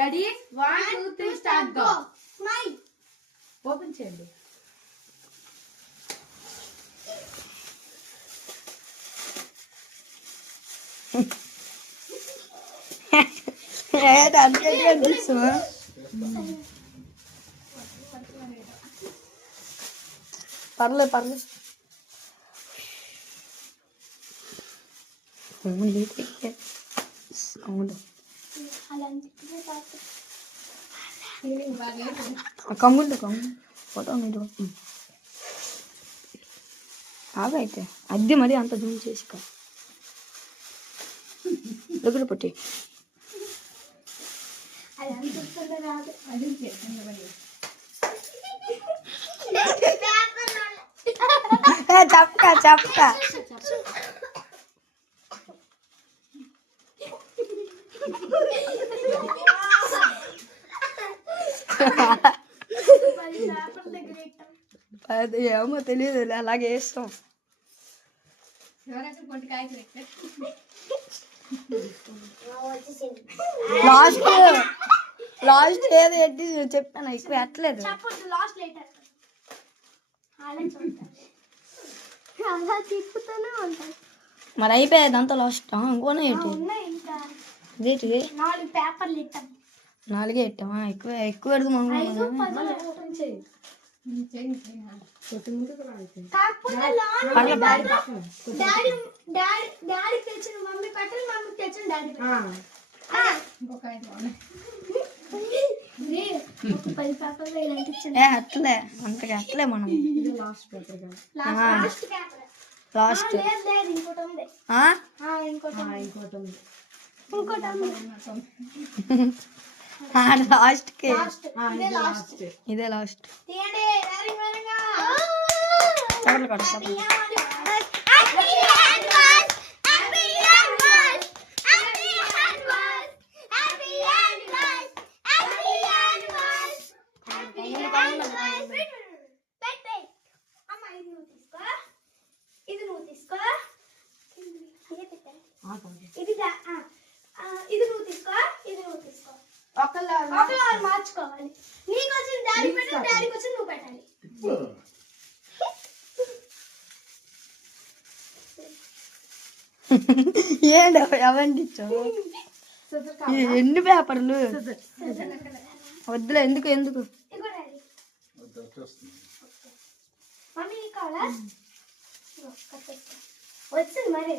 ready 1 2 3 start go open చేయండి పర్లేదు కమ్ముండు photo మీరు ఆగైతే అద్దె మరి అంత జూమ్ చేసి దగ్గర పట్టి చెప్తా అది ఏమో తెలియదు అలాగే వేస్తాం లాస్ట్ ఏదో ఎట్టి చెప్పాను ఎక్కువ ఎట్టలేదు మరి అయిపోయేది అంతా లాస్ట్ ఇంకోనే ఏంటి 4 ఎట్టామా ఎక్కువ పెడదాం అట్లే అంతగా అట్లే మనం లాస్ట్ లాస్ట్కి ఇదే లాస్ట్ చప్పట్లు కొట్టు మార్చుకోవాలి నీకు వచ్చిన డాడీ పెట్టు డాడీకి వచ్చిన నువ్వు పెట్టాలి ఏంటి ఎవండి ఎన్ని పేపర్లు వద్దులే ఎందుకు మమ్మీ కావాలా వచ్చింది మరి